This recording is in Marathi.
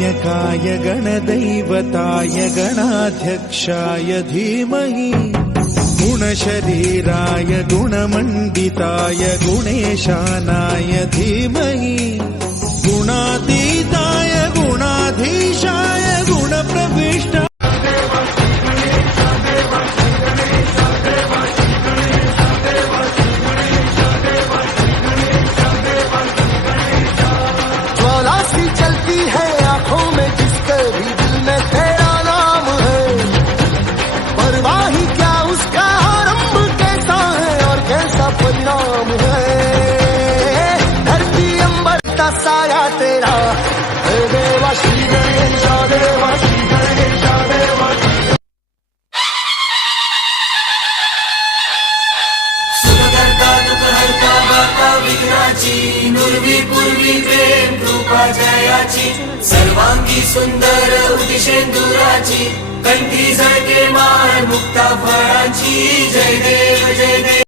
गणनायकाय गणदैवताय गणाध्यक्षाय धीमहि गुणशरीराय गुणमण्डिताय गुणेशानाय धीमहि गुणातीताय गुणाधीशाय गुणप्रविष्टाय साया तेरा हे देवा श्री गणेश देवा श्री गणेश देवा सुखकर्ता दुःखहर्ता वार्ता विघ्नाची नुर्वी पूर्वी प्रेम कृपा जयाची सर्वांगी सुंदर उदिशेंदुराची कंठी झळके माळ मुक्ता फळाची जय देव जय देव।